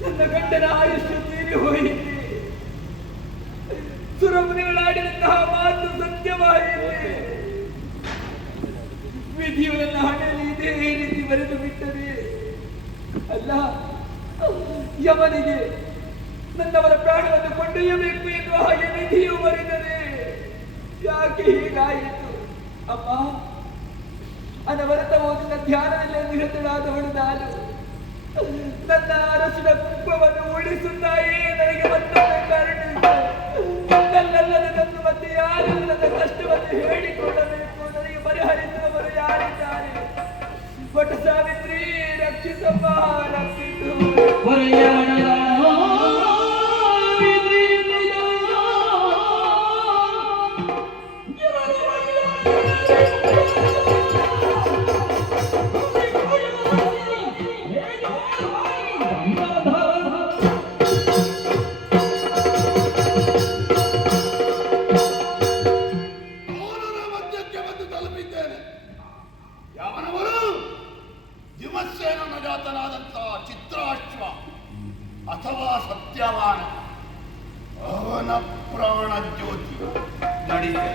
ನನ್ನ ಗಂಡನ ಆಯುಷ್ಯ ತೀರಿ ಹೋಯಿತು. ಸುರಮುನಿಗಳಾಡಿದಂತಹ ಮಾತು ಸತ್ಯವಾಯಿತು. ವಿಧಿಯು ನನ್ನ ಹಣೆಯಲ್ಲಿ ಇದೇ ರೀತಿ ಬರೆದು ಬಿಟ್ಟದೆ. ಅಲ್ಲ, ಯಮನಿಗೆ ನನ್ನವರ ಪ್ರಾಣವನ್ನು ಕೊಂಡೊಯ್ಯಬೇಕು ಎನ್ನುವ ಹಾಗೆ ವಿಧಿಯು ಬರೆದರೆ ಯಾಕೆ ಹೀಗಾಯಿತು? ಅಮ್ಮ, ಅನವರತ ಓದಿನ ಧ್ಯಾನದಲ್ಲೇ ನಿರತಳಾದವಳು ನಾನು. ನನ್ನ ಅರಸಿನ ಕುಂಕುಮವನ್ನು ಉಳಿಸುತ್ತಾಯೇ ನನಗೆ ಮತ್ತೊಮ್ಮೆ ಕರುಣಿಸು. ನನ್ನಲ್ಲದನ್ನು ಮತ್ತೆ ಯಾರು ನನ್ನ ಕಷ್ಟವನ್ನು ಹೇಳಿಕೊಳ್ಳಬೇಕು? ನನಗೆ ಪರಿಹರಿಸುವವರು ಯಾರಿದ್ದಾರೆ? ಒಟ್ಟು ಸಾವಿತ್ರಿ, ರಕ್ಷಿಸಮ್ಮ, ರಕ್ಷಿಸು. ಅಥವಾ ಸತ್ಯವಾನ ಅವನ ಪ್ರಾಣ ಜ್ಯೋತಿ ನಡೀತೆ.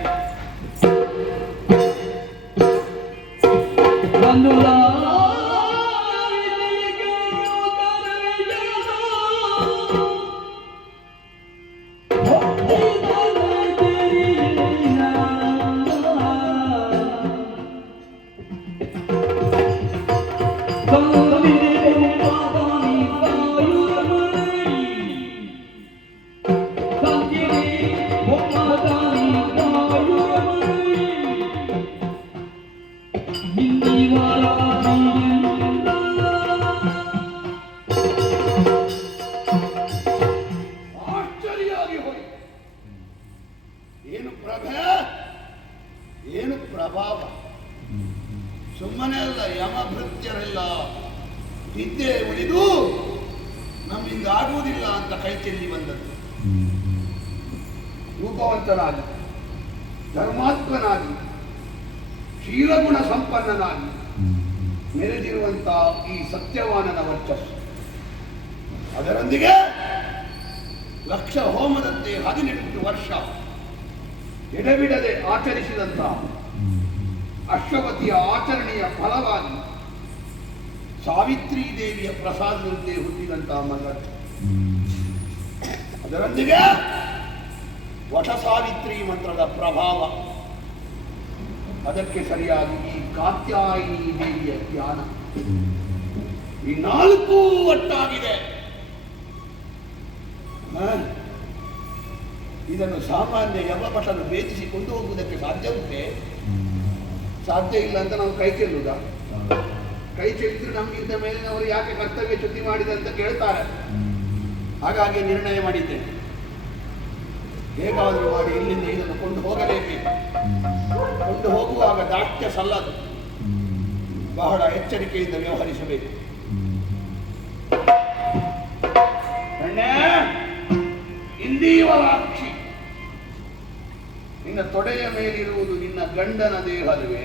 ಏನು ಪ್ರಭಾವ! ಸುಮ್ಮನೆ ಅಲ್ಲ, ಯಮಭೃತ್ಯರೆಲ್ಲ ನಿದ್ದೆ ಉಳಿದು ನಮ್ಮಿಂದ ಆಗುವುದಿಲ್ಲ ಅಂತ ಕೈ ಚೆಲ್ಲಿ ಬಂದದ್ದು. ರೂಪವಂತನಾಗಿ, ಧರ್ಮಾತ್ಮನಾಗಿ, ಶೀಲಗುಣ ಸಂಪನ್ನನಾಗಿ ಮೆರೆದಿರುವಂತಹ ಈ ಸತ್ಯವಾನನ ವರ್ಚಸ್ಸು, ಅದರೊಂದಿಗೆ ಲಕ್ಷ ಹೋಮದಂತೆ 18 ವರ್ಷ ಎಡೆಬಿಡದೆ ಆಚರಿಸಿದಂತ ಅಶ್ವಪತಿಯ ಆಚರಣೆಯ ಫಲವಾಗಿ ಸಾವಿತ್ರಿ ದೇವಿಯ ಪ್ರಸಾದದಂತೆ ಹುಟ್ಟಿದಂತಹ ಮಗ, ಅದರೊಂದಿಗೆ ವಟ ಸಾವಿತ್ರಿ ಮಂತ್ರದ ಪ್ರಭಾವ, ಅದಕ್ಕೆ ಸರಿಯಾಗಿ ಈ ಕಾತ್ಯಾಯಿನಿ ದೇವಿಯ ಧ್ಯಾನ, ಈ 4 ಒಟ್ಟಾಗಿದೆ. ಇದನ್ನು ಸಾಮಾನ್ಯ ಯಮಭಟನು ಭೇದಿಸಿಕೊಂಡು ಹೋಗುವುದಕ್ಕೆ ಸಾಧ್ಯ ಉಂಟೆ? ಸಾಧ್ಯ ಇಲ್ಲ ಅಂತ ನಾವು ಕೈ ಚೆಲ್ಲುವುದ? ಕೈ ಚೆಲ್ಲಿದ್ರೆ ನಮಗಿಂತ ಮೇಲಿನವರು ಯಾಕೆ ಕರ್ತವ್ಯ ಚ್ಯುತಿ ಮಾಡಿದೆ ಅಂತ ಕೇಳ್ತಾರೆ. ಹಾಗಾಗಿ ನಿರ್ಣಯ ಮಾಡಿದ್ದೇನೆ, ಹೇಗಾದರೂ ಮಾಡಿ ಇಲ್ಲಿಂದ ಇದನ್ನು ಕೊಂಡು ಹೋಗಲೇಬೇಕು. ಕೊಂಡು ಹೋಗುವಾಗ ದಾಷ್ಟ್ಯ ಸಲ್ಲದು, ಬಹಳ ಎಚ್ಚರಿಕೆಯಿಂದ ವ್ಯವಹರಿಸಬೇಕು. ಇಂದೀವರಾಕ್ಷಿ, ನಿನ್ನ ತೊಡೆಯ ಮೇಲಿರುವುದು ನಿನ್ನ ಗಂಡನ ದೇಹವೇ?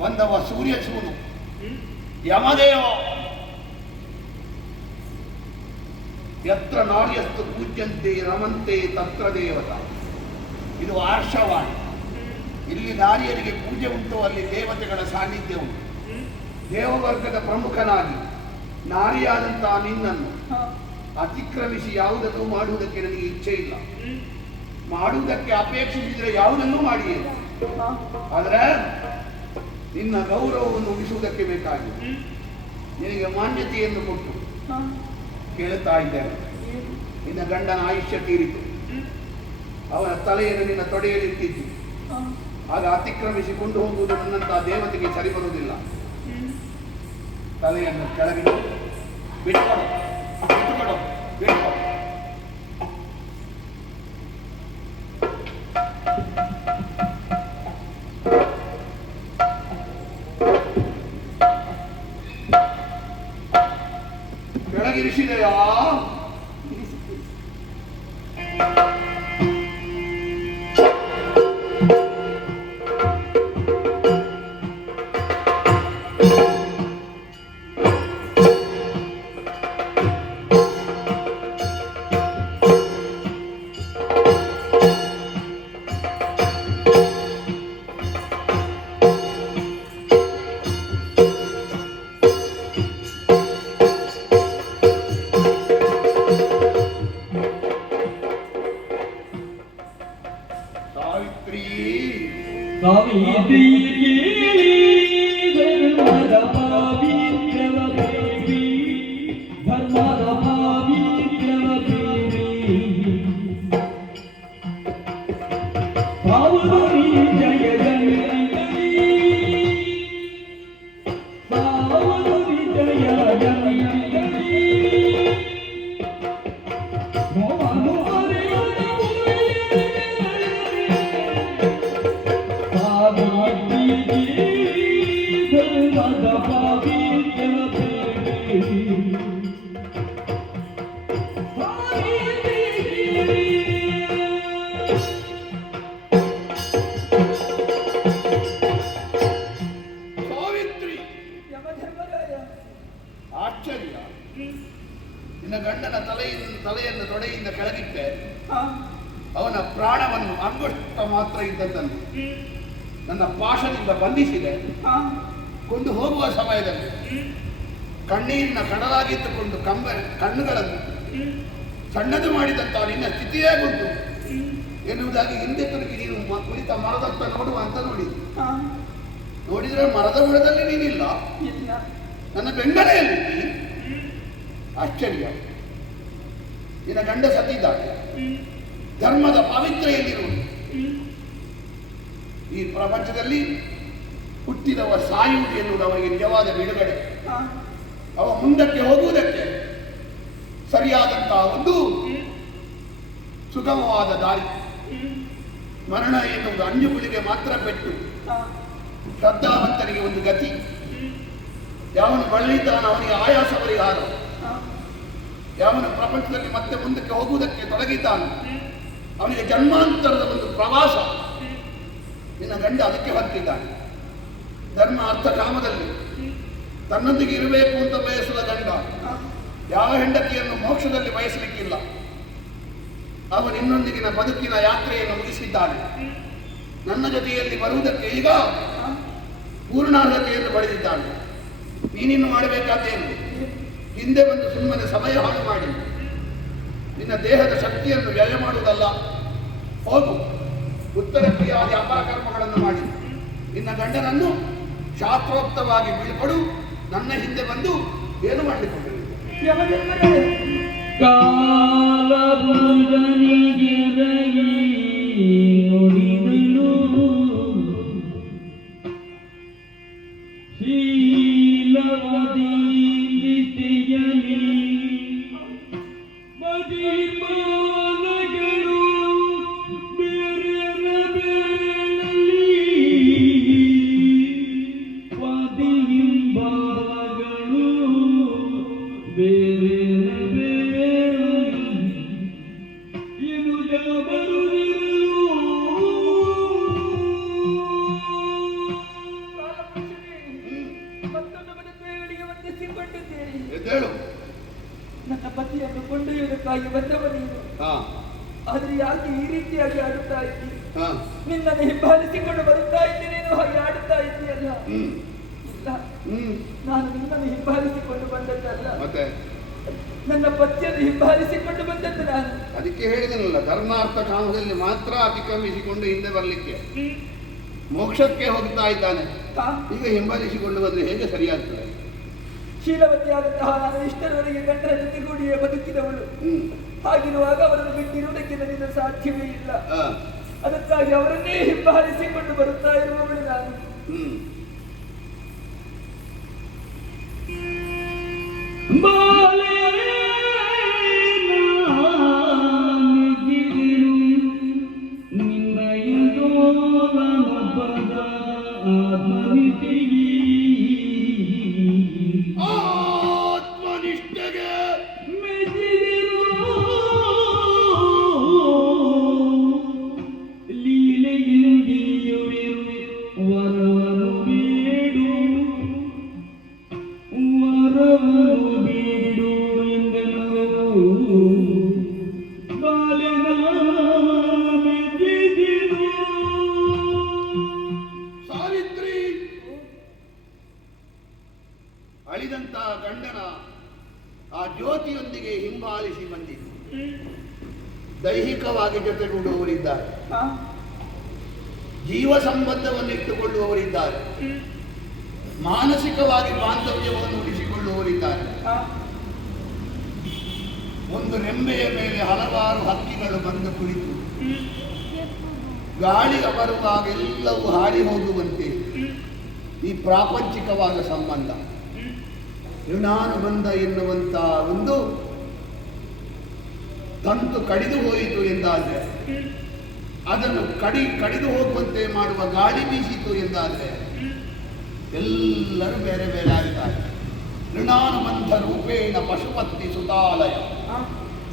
ಬಂದವ ಸೂರ್ಯ ಸೂನು ಯಮದೇವ. ಯತ್ರ ನಾರ್ಯಸ್ತು ಪೂಜ್ಯಂತೆ ರಮಂತೆ ತತ್ರ ದೇವತಾ. ಇದು ಆರ್ಷವಾಣಿ. ಇಲ್ಲಿ ನಾರಿಯರಿಗೆ ಪೂಜೆ ಉಂಟು, ಅಲ್ಲಿ ದೇವತೆಗಳ ಸಾನ್ನಿಧ್ಯ ಉಂಟು. ದೇವವರ್ಗದ ಪ್ರಮುಖನಾಗಿ ನಾರಿಯಾದಂತಹ ನಿನ್ನನ್ನು ಅತಿಕ್ರಮಿಸಿ ಯಾವುದನ್ನು ಮಾಡುವುದಕ್ಕೆ ನನಗೆ ಇಚ್ಛೆ ಇಲ್ಲ. ಮಾಡುವುದಕ್ಕೆ ಅಪೇಕ್ಷಿಸಿದರೆ ಯಾವುದನ್ನೂ ಮಾಡಿಯೇನು. ಆದರೆ ನಿನ್ನ ಗೌರವವನ್ನು ಉಳಿಸುವುದಕ್ಕೆ ಬೇಕಾಗಿದೆ. ನಿನಗೆ ಮಾನ್ಯತೆಯನ್ನು ಕೊಟ್ಟು ಕೇಳುತ್ತಾ ಇದ್ದೇನೆ. ನಿನ್ನ ಗಂಡನ ಆಯುಷ್ಯ ತೀರಿತು, ಅವನ ತಲೆಯನ್ನು ನಿನ್ನ ತೊಡೆಯಲ್ಲಿಟ್ಟಿದ್ದು. ಆಗ ಅತಿಕ್ರಮಿಸಿಕೊಂಡು ಹೋಗುವುದು ನನ್ನಂತಹ ದೇವತೆಗೆ ಸರಿ ಬರುವುದಿಲ್ಲ. ತಲೆಯನ್ನು ಕೆಳಗಿಡು, ಬಿಟ್ಟುಕೊಡು, ಬಿಟ್ಟುಕೊಡು, ಬಿಟ್ಟುಕೊಡು. ಕೆಳಗಿರಿಸಿದೆಯಾ? ಆಶ್ಚರ್ಯ. ನಿನ್ನ ಗಂಡನ ತಲೆಯನ್ನು ತೊಡೆಯಿಂದ ಕೆಳಗಿಟ್ಟೆ, ಅವನ ಪ್ರಾಣವನ್ನು ಅಂಗುಷ್ಟ ಮಾತ್ರ ಇದ್ದದ್ದನ್ನು ನನ್ನ ಪಾಶದಿಂದ ಬಂಧಿಸಿದೆ. ಕೊಂದು ಹೋಗುವ ಸಮಯದಲ್ಲಿ ಕಣ್ಣೀರಿನ ಕಡಲಾಗಿದ್ದುಕೊಂಡು ಕಣ್ಣುಗಳನ್ನು ಸಣ್ಣದು ಮಾಡಿದಂತ ನಿನ್ನ ಸ್ಥಿತಿಯೇ ಗೊತ್ತು ಎನ್ನುವುದಾಗಿ ಹಿಂದೆ ತಿರುಗಿ ನೀನು ಕುಳಿತ ಮರದತ್ತ ನೋಡುವ ಅಂತ ನೋಡಿದ್ರೆ ಮರದ ಬುಡದಲ್ಲಿ ನೀನಿಲ್ಲ, ನನ್ನ ಬೆಂಗಳೆಯಲ್ಲಿ. ಆಶ್ಚರ್ಯ. ನಿನ್ನ ಗಂಡ ಸತ್ತಿದ್ದಾನೆ, ಧರ್ಮದ ಪವಿತ್ರೆಯಲ್ಲಿರುವುದು. ಈ ಪ್ರಪಂಚದಲ್ಲಿ ಹುಟ್ಟಿದವ ಸಾಯುವುದು ಎನ್ನುವುದು ಅವರಿಗೆ ನಿಜವಾದ ಬಿಡುಗಡೆ. ಅವ ಮುಂದಕ್ಕೆ ಹೋಗುವುದಕ್ಕೆ ಸರಿಯಾದಂತಹ ಒಂದು ಸುಗಮವಾದ ದಾರಿ. ಮರಣ ಎನ್ನುವುದು ಅಂಜುಗುಳಿಗೆ ಮಾತ್ರ ಪೆಟ್ಟು, ಶ್ರದ್ಧಾವಂತನಿಗೆ ಒಂದು ಗತಿ. ಯಾವನು ಬಳಲಿದ್ದಾನ ಅವನಿಗೆ ಆಯಾಸ ಪರಿಹಾರ. ಯಾವನು ಪ್ರಪಂಚದಲ್ಲಿ ಮತ್ತೆ ಮುಂದಕ್ಕೆ ಹೋಗುವುದಕ್ಕೆ ತೊಡಗಿದ್ದಾನೆ ಅವನಿಗೆ ಜನ್ಮಾಂತರದ ಒಂದು ಪ್ರವಾಸ. ನಿನ್ನ ಗಂಡ ಅದಕ್ಕೆ ಹೊರಟಿದ್ದಾನೆ. ಧರ್ಮ ಅರ್ಥ ಕಾಮದಲ್ಲಿ ತನ್ನೊಂದಿಗೆ ಇರಬೇಕು ಅಂತ ಬಯಸುವ ಗಂಡ ಯಾವ ಹೆಂಡತಿಯನ್ನು ಮೋಕ್ಷದಲ್ಲಿ ಬಯಸಲಿಕ್ಕಿಲ್ಲ. ಅವನು ನಿನ್ನೊಂದಿಗಿನ ಬದುಕಿನ ಯಾತ್ರೆಯನ್ನು ಮುಗಿಸಿದ್ದಾನೆ. ನನ್ನ ಜೊತೆಯಲ್ಲಿ ಬರುವುದಕ್ಕೆ ಈಗ ಪೂರ್ಣಾರ್ಹತೆಯನ್ನು ಪಡೆದಿದ್ದಾನೆ. ನೀನಿನ್ನು ಮಾಡಬೇಕಾದ್ದೇನು? ಹಿಂದೆ ಬಂದು ಸುಮ್ಮನೆ ಸಮಯ ಹಾಳು ಮಾಡಿ ನಿನ್ನ ದೇಹದ ಶಕ್ತಿಯನ್ನು ವ್ಯಯ ಮಾಡುವುದಲ್ಲ. ಹೋಗು, ಉತ್ತರ ಕ್ರಿಯಾದಿ ಅಪರಕರ್ಮಗಳನ್ನು ಮಾಡಿ ನಿನ್ನ ಗಂಡನನ್ನು ಶಾಸ್ತ್ರೋಕ್ತವಾಗಿ ಬೀಳ್ಕೊಡು. ನನ್ನ ಹಿಂದೆ ಬಂದು ಏನು ಮಾಡಿಕೊಂಡು ಬೇರೆ ಭಕ್ತನಾಗಿ ಬಂದವ ನೀನು. ಆದ್ರೆ ಯಾಕೆ ಈ ರೀತಿಯಾಗಿ ಆಡುತ್ತಾ ಇದ್ದೀನಿ? ನಿನ್ನನ್ನು ಹಿಂಬಾಲಿಸಿಕೊಂಡು ಬರುತ್ತಾ ಇದ್ದೇನೇನು ಹಾಗೆ ಆಡುತ್ತಾ ಇದ್ದೀಯಲ್ಲ? ಇಲ್ಲ, ನಾನು ನಿನ್ನನ್ನು ಹಿಂಬಾಲಿಸಿಕೊಂಡು ಬಂದದ್ದಲ್ಲ, ನನ್ನ ಪತಿಯನ್ನು ಹಿಂಬಾಲಿಸಿಕೊಂಡು ಬಂದದ್ದು ನಾನು. ಅದಕ್ಕೆ ಹೇಳಿದನಲ್ಲ, ಧರ್ಮಾರ್ಥ ಕಾಮದಲ್ಲಿ ಮಾತ್ರ ಅತಿಕ್ರಮಿಸಿಕೊಂಡು ಹಿಂದೆ ಬರಲಿಕ್ಕೆ ಮೋಕ್ಷಕ್ಕೆ ಹೋಗ್ತಾ ಇದ್ದಾನೆ. ಈಗ ಹಿಂಬಾಲಿಸಿಕೊಂಡು ಬಂದ್ರೆ ಹೇಗೆ ಸರಿಯಾಗ್ತದೆ? ಶೀಲವತಿಯಾದಂತಹ ನಾನು ಇಷ್ಟರವರೆಗೆ ಗಂಡರ ಜೊತೆಗೂಡಿಯೇ ಬದುಕಿದವಳು. ಹಾಗಿರುವಾಗ ಅವರನ್ನು ಬಿಟ್ಟಿರುವುದಕ್ಕೆ ನನಗೆ ಸಾಧ್ಯವೇ ಇಲ್ಲ. ಅದಕ್ಕಾಗಿ ಅವರನ್ನೇ ಹಿಂಬಾಲಿಸಿಕೊಂಡು ಬರುತ್ತಾ ಇರುವವಳು ನಾನು. ಅಳಿದಂತ ಗಂಡನ ಆ ಜ್ಯೋತಿಯೊಂದಿಗೆ ಹಿಂಬಾಲಿಸಿ ಬಂದಿದ್ದು. ದೈಹಿಕವಾಗಿ ಜೊತೆಗೂಡುವವರಿದ್ದಾರೆ, ಜೀವ ಸಂಬಂಧವನ್ನು ಇಟ್ಟುಕೊಳ್ಳುವವರಿದ್ದಾರೆ, ಮಾನಸಿಕವಾಗಿ ಬಾಂಧವ್ಯವನ್ನು ಉಳಿಸಿಕೊಳ್ಳುವವರಿದ್ದಾರೆ. ಒಂದು ರೆಂಬೆಯ ಮೇಲೆ ಹಲವಾರು ಹಕ್ಕಿಗಳು ಬಂದು ಕುಳಿತು ಗಾಳಿ ಬರುವಾಗೆಲ್ಲವೂ ಹಾರಿ ಹೋಗುವಂತೆ ಈ ಪ್ರಾಪಂಚಿಕವಾದ ಸಂಬಂಧ ಋಣಾನುಬಂಧ ಎನ್ನುವಂತ ಒಂದು ತಂತು ಕಡಿದು ಹೋಯಿತು ಎಂದಾದರೆ, ಅದನ್ನು ಕಡಿದು ಹೋಗುವಂತೆ ಮಾಡುವ ಗಾಳಿ ಬೀಸಿತು ಎಂದಾದರೆ ಎಲ್ಲರೂ ಬೇರೆ ಬೇರೆ ಆಗಿದ್ದಾರೆ. ಋಣಾನುಬಂಧ ರೂಪೇಣ ಪಶುಪತ್ನಿ ಸುತಾಲಯ.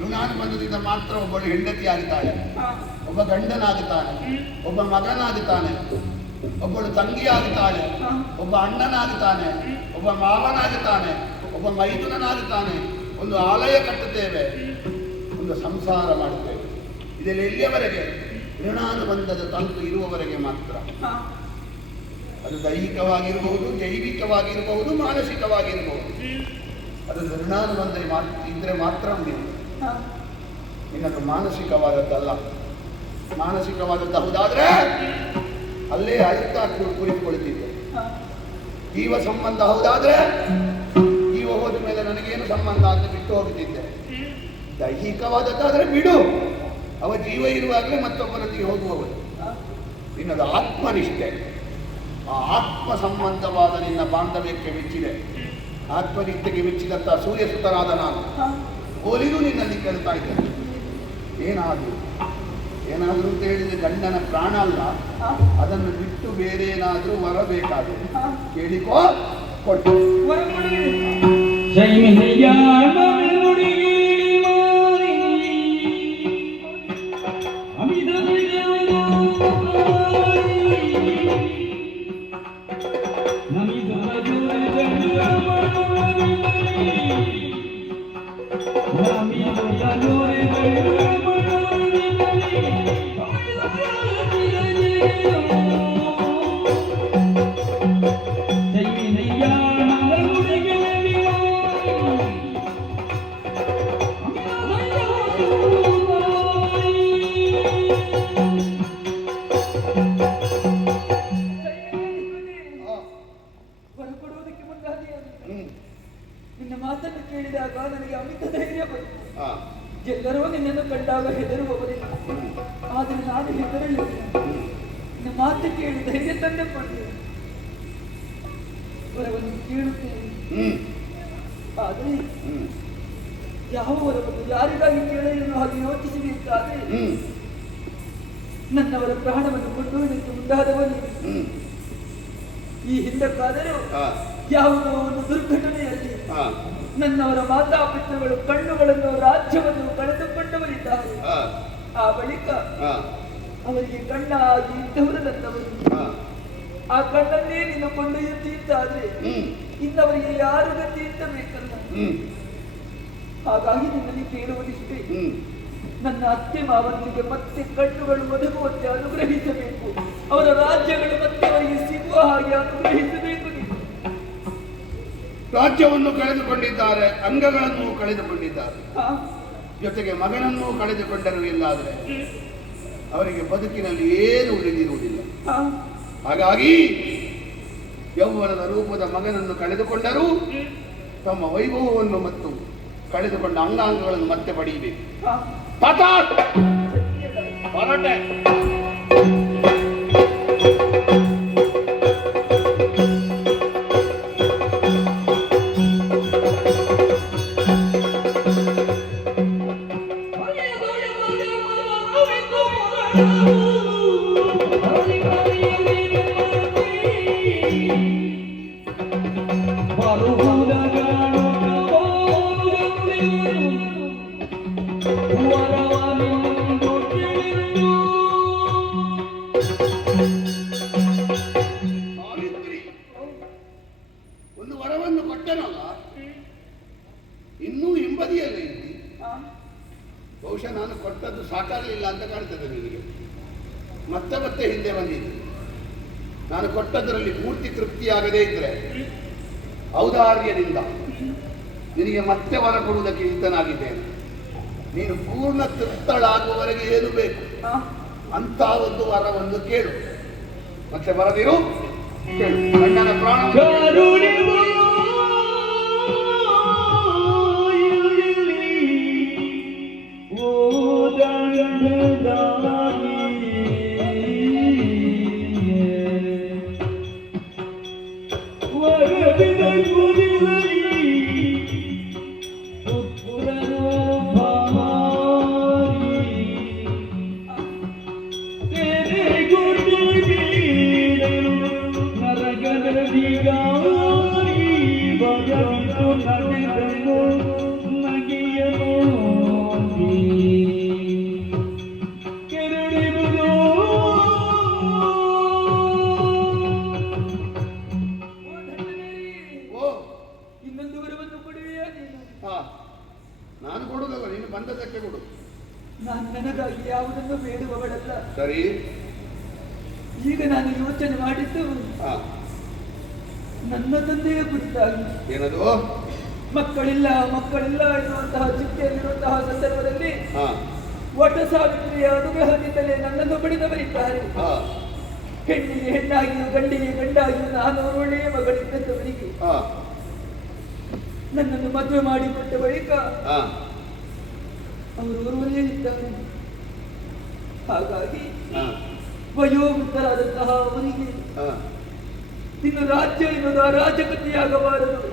ಋಣಾನುಬಂಧದಿಂದ ಮಾತ್ರ ಒಬ್ಬಳು ಹೆಂಡತಿ ಆಗುತ್ತಾಳೆ, ಒಬ್ಬ ಗಂಡನಾಗುತ್ತಾನೆ, ಒಬ್ಬ ಮಗನಾಗುತ್ತಾನೆ, ಒಬ್ಬಳು ತಂಗಿ ಆಗುತ್ತಾಳೆ, ಒಬ್ಬ ಅಣ್ಣನಾಗುತ್ತಾನೆ, ಒಬ್ಬ ಮಾವನಾಗುತ್ತಾನೆ, ಒಬ್ಬ ಮೈದುನನಾಗುತ್ತಾನೆ. ಒಂದು ಆಲಯ ಕಟ್ಟುತ್ತೇವೆ, ಒಂದು ಸಂಸಾರ ಮಾಡುತ್ತೇವೆ. ಇದೆಲ್ಲ ಎಲ್ಲಿಯವರೆಗೆ? ಋಣಾನುಬಂಧದ ತಂತು ಇರುವವರೆಗೆ ಮಾತ್ರ. ಅದು ದೈಹಿಕವಾಗಿರಬಹುದು, ಜೈವಿಕವಾಗಿರಬಹುದು, ಮಾನಸಿಕವಾಗಿರಬಹುದು. ಅದನ್ನು ಋಣಾನುಬಂಧ ಇದ್ರೆ ಮಾತ್ರ ನೀವು. ಇನ್ನೊಂದು ಮಾನಸಿಕವಾದದ್ದಲ್ಲ. ಮಾನಸಿಕವಾದದ್ದು ಹೌದಾದ್ರೆ ಅಲ್ಲೇ ಅಯುಕ್ತ ಕುಳಿತುಕೊಳ್ತಿದ್ದೆ. ಜೀವ ಸಂಬಂಧ ಹೌದಾದ್ರೆ ಜೀವ ಹೋದ ಮೇಲೆ ನನಗೇನು ಸಂಬಂಧ ಅಂತ ಬಿಟ್ಟು ಹೋಗುತ್ತಿದ್ದೆ. ದೈಹಿಕವಾದದ್ದಾದ್ರೆ ಬಿಡು, ಅವ ಜೀವ ಇರುವಾಗಲೇ ಮತ್ತೊಬ್ಬರೊಂದಿಗೆ ಹೋಗುವವರು. ಇನ್ನದು ಆತ್ಮನಿಷ್ಠೆ, ಆ ಆತ್ಮ ಸಂಬಂಧವಾದ ನಿನ್ನ ಬಾಂಧವ್ಯಕ್ಕೆ ಮೆಚ್ಚಿದೆ. ಆತ್ಮನಿಷ್ಠೆಗೆ ಮೆಚ್ಚಿದಂತ ಸೂರ್ಯಸುತನಾದ ನಾನು ಹೋಲಿಗೂ ನಿನ್ನಲ್ಲಿ ಕೇಳ್ತಾ ಇದ್ದೇನೆ. ಏನಾದರೂ ಅಂತ ಹೇಳಿದ್ರೆ ಗಂಡನ ಪ್ರಾಣ ಅಲ್ಲ, ಅದನ್ನು ಬಿಟ್ಟು ಬೇರೆ ಏನಾದರೂ ಬರಬೇಕಾದ್ರೆ ಕೇಳಿಕೋ, ಕೊಟ್ಟು ನಿನ್ನ ಮಾತನ್ನು ಕೇಳಿದಾಗ ನನಗೆ ಅಮಿತ ಧೈರ್ಯ ಬಂತು. ಎಲ್ಲರೂ ನಿನ್ನನ್ನು ಕಂಡಾಗ ಹೆದರುವವರಿಲ್ಲ, ಆದರೆ ನಾನು ಹೆದರಲಿಲ್ಲ. ನಿನ್ನ ಮಾತು ಕೇಳಿ ಧೈರ್ಯ ತಂದುಕೊಂಡೆ. ವರವನ್ನು ಕೇಳುತ್ತೇನೆ, ಆದರೆ ಯಾವ ವರವನ್ನು ಯಾರಿಗಾಗಿ ಕೇಳಲು ಹಾಗೆ ಯೋಚಿಸಬೇಕಾದ್ರೆ ನನ್ನವರ ಪ್ರಾಣವನ್ನು ಕೊಂಡೊಯ್ಯಲಿಕ್ಕೆ ಮುಂದಾದವನು ಈ ಹಿಂದಕ್ಕಾದರೂ ಯಾವುದೋ ಒಂದು ದುರ್ಘಟನೆಯಲ್ಲಿ ನನ್ನವರ ಮಾತಾಪಿತೃಗಳು ಕಣ್ಣುಗಳನ್ನು ರಾಜ್ಯವನ್ನು ಕಳೆದುಕೊಂಡವರಿದ್ದಾರೆ. ಆ ಬಳಿಕ ಅವರಿಗೆ ಕಣ್ಣಾಗಿ ಇದ್ದವರು ನನ್ನವರು. ಆ ಕಣ್ಣನ್ನೇ ನೀನು ಕೊಂಡೊಯ್ಯುತ್ತೀಂತಾದ್ರೆ ಇನ್ನವರಿಗೆ ಯಾರು ಗತಿ ಇದ್ದಬೇಕಲ್ಲ. ಹಾಗಾಗಿ ನಿನ್ನಲ್ಲಿ ಕೇಳುವುದಿಷ್ಟೇ, ನನ್ನ ಅತ್ತೆ ಮಾವನಿಗೆ ಮತ್ತೆ ಕಣ್ಣುಗಳು ಒದಗುವಂತೆ ಅನುಗ್ರಹಿಸಬೇಕು, ಅವರ ರಾಜ್ಯಗಳು ಮತ್ತೆ ಅವರಿಗೆ ಸಿಗುವ ಹಾಗೆ ಅನುಗ್ರಹಿಸಬೇಕು. ನೀವು ರಾಜ್ಯವನ್ನು ಕಳೆದುಕೊಂಡಿದ್ದಾರೆ, ಅಂಗಗಳನ್ನು ಕಳೆದುಕೊಂಡಿದ್ದಾರೆ, ಜೊತೆಗೆ ಮಗನನ್ನು ಕಳೆದುಕೊಂಡರು ಎಂದಾದರೆ ಅವರಿಗೆ ಬದುಕಿನಲ್ಲಿ ಏನು ಉಳಿದಿರುವುದಿಲ್ಲ. ಹಾಗಾಗಿ ಯೌವನದ ರೂಪದ ಮಗನನ್ನು ಕಳೆದುಕೊಂಡರೂ ತಮ್ಮ ವೈಭವವನ್ನು ಮತ್ತು ಕಳೆದುಕೊಂಡ ಅಂಗಾಂಗಗಳನ್ನು ಮತ್ತೆ ಪಡೆಯಬೇಕು. ಹೊರಟೆ. ಒಂದು ವರವನ್ನು ಕೊಟ್ಟನಲ್ಲ, ಇನ್ನೂ ಹಿಂಬದಿಯಲ್ಲ ಇದ್ದಿ. ಬಹುಶಃ ನಾನು ಕೊಟ್ಟದ್ದು ಸಾಕಾಗಲಿಲ್ಲ ಅಂತ ಕಾಣ್ತದೆ ನಿನಗೆ. ಮತ್ತೆ ಮತ್ತೆ ಹಿಂದೆ ಬಂದಿದ್ದು. ನಾನು ಕೊಟ್ಟದರಲ್ಲಿ ಪೂರ್ತಿ ತೃಪ್ತಿಯಾಗದೇ ಇದ್ರೆ ಔದಾರ್ಯದಿಂದ ನಿನಗೆ ಮತ್ತೆ ವರ ಕೊಡುವುದಕ್ಕೆ ಸಿದ್ಧನಾಗಿದ್ದೇನೆ. ನೀನು ಪೂರ್ಣ ತೃಪ್ತಳಾಗುವವರೆಗೆ ಏನು ಬೇಕು ಅಂತ ಒಂದು ವರವನ್ನು ಕೇಳು. ಮತ್ತೆ ಬರದಿರು, ಕೇಳು. ಅಣ್ಣನ ಪ್ರಾಣ ನಾನು ಕೊಡುದಲ್ಲ, ನೀನು ಬಂದದಕ್ಕೆ ಕೊಡು. ನಾನು ನನಗಾಗಿ ಯಾವುದನ್ನು ಬೇಡುವವಳಲ್ಲ. ಸರಿ, ಈಗ ನಾನು ಯೋಚನೆ ಮಾಡಿದ್ದು ನನ್ನ ತಂದೆಯ ಕುರಿತಾಗಿ. ಏನದು? ಮಕ್ಕಳಿಲ್ಲ ಎನ್ನುವಂತಹ ಚಿಂತೆಯಲ್ಲಿರುವಂತಹ ಸಂದರ್ಭದಲ್ಲಿ ವಟ ಸಾವಿತ್ರಿಯ ಅನುಗ್ರಹದಿಂದಲೇ ನನ್ನನ್ನು ಪಡೆದವರಿದ್ದಾರೆ. ಹೆಣ್ಣಿಗೆ ಹೆಣ್ಣಾಗಿಯೂ ಗಂಡಿಗೆ ಗಂಡಾಗಿಯೂ ನಾನು ಒಳ್ಳೆಯ ಮಗಳಿದ್ದವರಿಗೆ ನನ್ನನ್ನು ಮದುವೆ ಮಾಡಿಕೊಟ್ಟ ಬಳಿಕ ಅವರು ಒಳ್ಳೆಯ ಇದ್ದಾರೆ. ಹಾಗಾಗಿ ವಯೋವೃದ್ಧರಾದಂತಹ ಅವರಿಗೆ ಇನ್ನು ರಾಜ್ಯ ಎನ್ನುವುದು ಅರಾಜಕತೆಯಾಗಬಾರದು.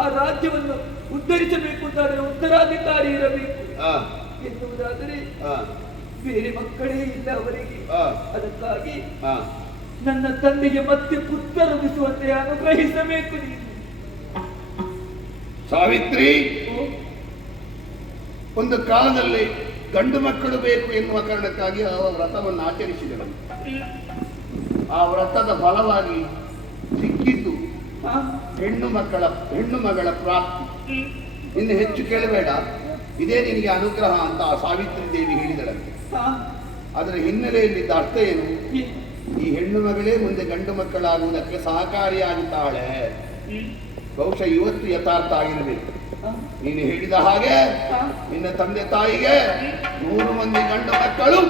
ಆ ರಾಜ್ಯವನ್ನು ಉದ್ಧರಿಸಬೇಕು ಅಂತಾದರೆ ಉತ್ತರಾಧಿಕಾರಿ ಇರಬೇಕು ಎನ್ನುವುದಾದರೆ ಬೇರೆ ಮಕ್ಕಳೇ ಇಲ್ಲ ಅವರಿಗೆ. ಅದಕ್ಕಾಗಿ ನನ್ನ ತಂದೆಗೆ ಮತ್ತೆ ಪುತ್ರ ರೂಪಿಸುವಂತೆ ಅನುಗ್ರಹಿಸಬೇಕು ನೀನು. ಸಾವಿತ್ರಿ, ಒಂದು ಕಾಲದಲ್ಲಿ ಗಂಡು ಮಕ್ಕಳು ಬೇಕು ಎನ್ನುವ ಕಾರಣಕ್ಕಾಗಿ ಆ ವ್ರತವನ್ನು ಆಚರಿಸಿದರು. ಆ ವ್ರತದ ಫಲವಾಗಿ ಸಿಕ್ಕಿದ್ದು ಹೆಣ್ಣು ಮಗಳ ಪ್ರಾಪ್ತಿ. ಇನ್ನು ಹೆಚ್ಚು ಕೇಳಬೇಡ, ಇದೇ ನಿನಗೆ ಅನುಗ್ರಹ ಅಂತ ಆ ಸಾವಿತ್ರಿ ದೇವಿ ಹೇಳಿದಳಂತೆ. ಅದರ ಹಿನ್ನೆಲೆಯಲ್ಲಿದ್ದ ಅರ್ಥ ಏನು? ಈ ಹೆಣ್ಣು ಮಗಳೇ ಮುಂದೆ ಗಂಡು ಮಕ್ಕಳಾಗುವುದಕ್ಕೆ ಸಹಕಾರಿಯಾಗುತ್ತಾಳೆ. ಬಹುಶಃ ಇವತ್ತು ಯಥಾರ್ಥ ಆಗಿರಬೇಕು. ನೀನು ಹೇಳಿದ ಹಾಗೆ ನಿನ್ನ ತಂದೆ ತಾಯಿಗೆ 100 ಮಂದಿ ಗಂಡು ಮಕ್ಕಳು.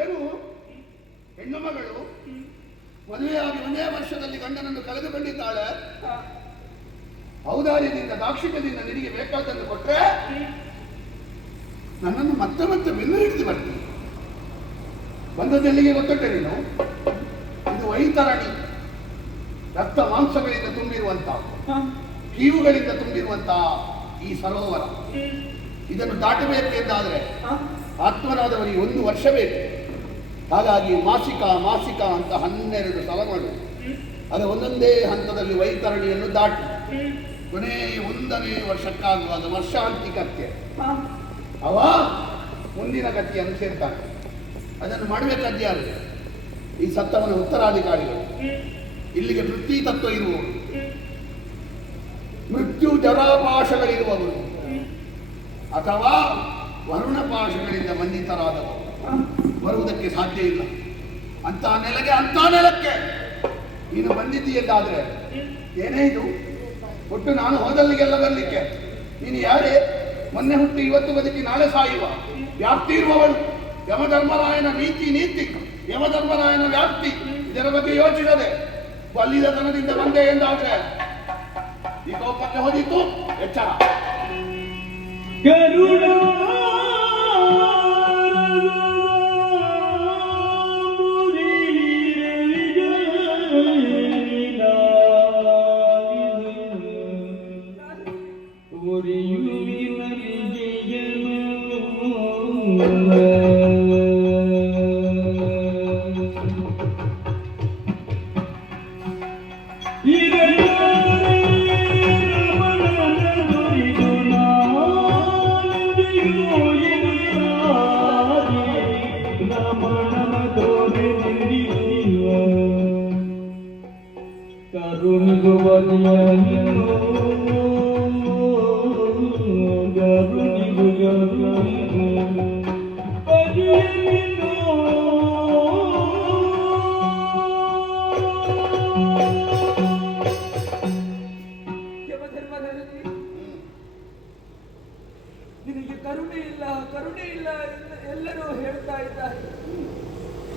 ಏನು ಹೆಣ್ಣು ಮಗಳು ಮದುವೆಯಾಗಿ 1ನೇ ವರ್ಷದಲ್ಲಿ ಗಂಡನನ್ನು ಕಳೆದುಕೊಂಡಿದ್ದಾಳೆ. ಔದಾರ್ಯದಿಂದ ದಾಕ್ಷಿಣ್ಯದಿಂದ ನಿನಗೆ ಬೇಕಾದನ್ನು ಕೊಟ್ರೆ ನನ್ನನ್ನು ಮತ್ತೆ ಮತ್ತೆ ಬೆನ್ನು ಹಿಡಿದು ಬರ್ತೀನಿ. ಬಂದದೆಲ್ಲಿಗೆ ಗೊತ್ತುಂಟೆ ನೀನು? ಇದು ವೈತರಣಿ, ರಕ್ತ ಮಾಂಸಗಳಿಂದ ತುಂಬಿರುವಂತ, ಕೀವುಗಳಿಂದ ತುಂಬಿರುವಂತ ಈ ಸರೋವರ. ಇದನ್ನು ದಾಟಬೇಕು ಎಂದಾದರೆ ಆತ್ಮನಾದವರಿಗೆ 1 ವರ್ಷ ಬೇಕು. ಹಾಗಾಗಿ ಮಾಸಿಕ ಮಾಸಿಕ ಅಂತ 12 ಸಲಗಳು ಅದರ ಒಂದೊಂದೇ ಹಂತದಲ್ಲಿ ವೈತರಣಿಯನ್ನು ದಾಟಿ ಕೊನೆಯ 1ನೇ ವರ್ಷಕ್ಕಾಗುವಾಗ ವರ್ಷಾಂತಿಕಕ್ಕೆ ಅವ ಮುಂದಿನ ಗತಿಯನ್ನು ಸೇರ್ತಾನೆ. ಅದನ್ನು ಮಾಡಬೇಕಾದ ಯಾರು? ಈ ಸತ್ತವನ ಉತ್ತರಾಧಿಕಾರಿಗಳು. ಇಲ್ಲಿಗೆ ವೃತ್ತಿ ತತ್ವ ಇರುವವರು, ಮೃತ್ಯು ಜರಾಪಾಶಗಳಿರುವವರು, ಅಥವಾ ವರುಣಪಾಶಗಳಿಂದ ಬಂಧಿತರಾದವರು ಬರುವುದಕ್ಕೆ ಸಾಧ್ಯ ಇಲ್ಲ. ಅಂತ ನೆಲಕ್ಕೆ ನೀನು ಬಂದಿದ್ದೀಯದ್ದಾದ್ರೆ ಏನೇ ಇದು? ಒಟ್ಟು ನಾನು ಹೋದಲ್ಲಿಗೆಲ್ಲ ಬರಲಿಕ್ಕೆ ನೀನು ಯಾರೇ? ಮೊನ್ನೆ ಹುಟ್ಟಿ ಇವತ್ತು ಬದುಕಿ ನಾಳೆ ಸಾಯುವ ವ್ಯಾಪ್ತಿ ಇರುವವಳು. ಯಮಧರ್ಮರಾಯನ ನೀತಿ ಯಮಧರ್ಮರಾಯನ ವ್ಯಾಪ್ತಿ, ಇದರ ಬಗ್ಗೆ ಯೋಚಿಸದೆ ಬಲ್ಲಿದತನದಿಂದ ಬಂದೆ ಎಂದಾದ್ರೆ ಈ ಕೋಪಕ್ಕೆ ಹೋದಿತ್ತು. ಎಚ್ಚರ. ನಿನಗೆ ಕರುಣೆ ಇಲ್ಲ ಎಲ್ಲರೂ ಹೇಳ್ತಾ ಇದ್ದಾರೆ.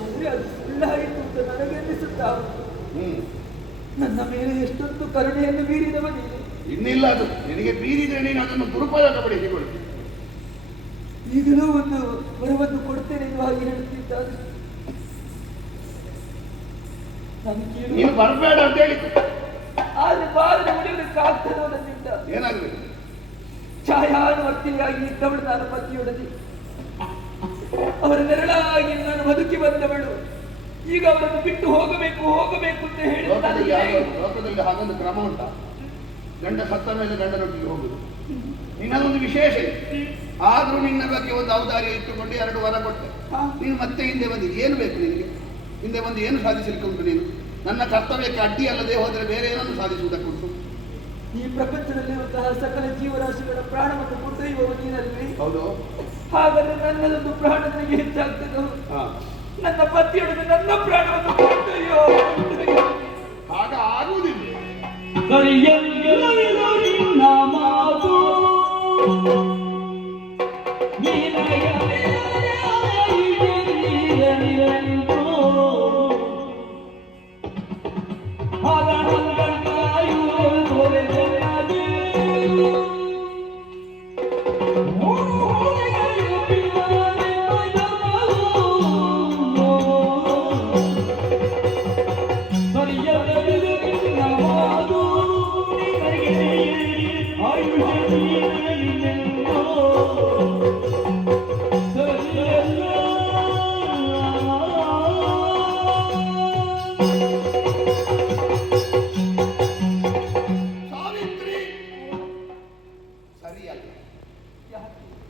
ಆದ್ರೆ ಅದು ಸುಳ್ಳಾಯಿತು ಅಂತ ನನಗೆ ಅನ್ನಿಸುತ್ತಾ. ನನ್ನ ಮೇಲೆ ಎಷ್ಟೊಂದು ಕರುಣೆಯನ್ನು ಬೀರಿದವ ನೀನು. ಇನ್ನಿಲ್ಲ, ಅದು ನಿನಗೆ ಬೀರಿದ್ರೆ ನೀನು ಅದನ್ನು ದುರುಪಯೋಗ ಪಡಿಸಿಕೊಳ್ಳಿ. ಈಗಲೂ ಒಂದು ವರವನ್ನು ಕೊಡ್ತೇನೆ ಎಂದು ಹಾಗೆ ಹೇಳುತ್ತಿದ್ದಾರೆ. ನೀನು ಬರಬೇಡ ಅಂತ ಹೇಳಿದ್ದು. ಆದ್ರೆ ಬಾರದೆ ಉಳಿಯಲಿಕ್ಕೆ ಆಗ್ತದೋ ನನ್ನಿಂದ. ಏನಾಗಬೇಕು? ಛಾಯಾನುವರ್ತಿಯಾಗಿ ಇದ್ದವಳು ನಾನು ಪತಿಯೊಡನೆ, ಅವರ ನೆರಳಾಗಿ ನಾನು ಬದುಕಿ ಬಂದವಳು. ಈಗ ಅವರನ್ನು ಬಿಟ್ಟು ಹೋಗಬೇಕು ಅಂತ ಹೇಳಿ ಲೋಕದಲ್ಲಿ ಹಾಗೊಂದು ಕ್ರಮ ಉಂಟ. ಗಂಡ ಸತ್ತ ಮೇಲೆ ಗಂಡನೊಟ್ಟಿಗೆ ಹೋಗುದು ನಿನ್ನದೊಂದು ವಿಶೇಷ ಇದೆ. ಆದ್ರೂ ನಿನ್ನ ಬಗ್ಗೆ ಒಂದು ಔದಾರ್ಯ ಇಟ್ಟುಕೊಂಡು 2 ವರ ಕೊಟ್ಟೆ. ನೀನು ಮತ್ತೆ ಹಿಂದೆ ಬಂದಿದ್ದು ಏನು ಬೇಕು ನಿನಗೆ? ಹಿಂದೆ ಬಂದು ಏನು ಸಾಧಿಸಲಿಕ್ಕೆ ಉಂಟು? ನೀನು ನನ್ನ ಕರ್ತವ್ಯಕ್ಕೆ ಅಡ್ಡಿ ಅಲ್ಲದೆ ಹೋದರೆ ಬೇರೆ ಏನನ್ನು ಸಾಧಿಸುವುದಕ್ಕುಂಟು? ಈ ಪ್ರಪಂಚದಲ್ಲಿರುವಂತಹ ಸಕಲ ಜೀವರಾಶಿಗಳ ಪ್ರಾಣವನ್ನು ಕೊಂಡೊಯ್ಯುವ ನೀನಲ್ಲಿ. ಹೌದು. ಹಾಗಾದ್ರೆ ನನ್ನದೊಂದು ಪ್ರಾಣ ನನಗೆ ಹೆಚ್ಚಾಗ್ತದೋ? ನನ್ನ ಪತಿಯೊಡನೆ ನನ್ನ ಪ್ರಾಣವನ್ನು ಕೊಂಡೊಯ್ಯೋ. ಆಗ ಆಗುವುದಿಲ್ಲ.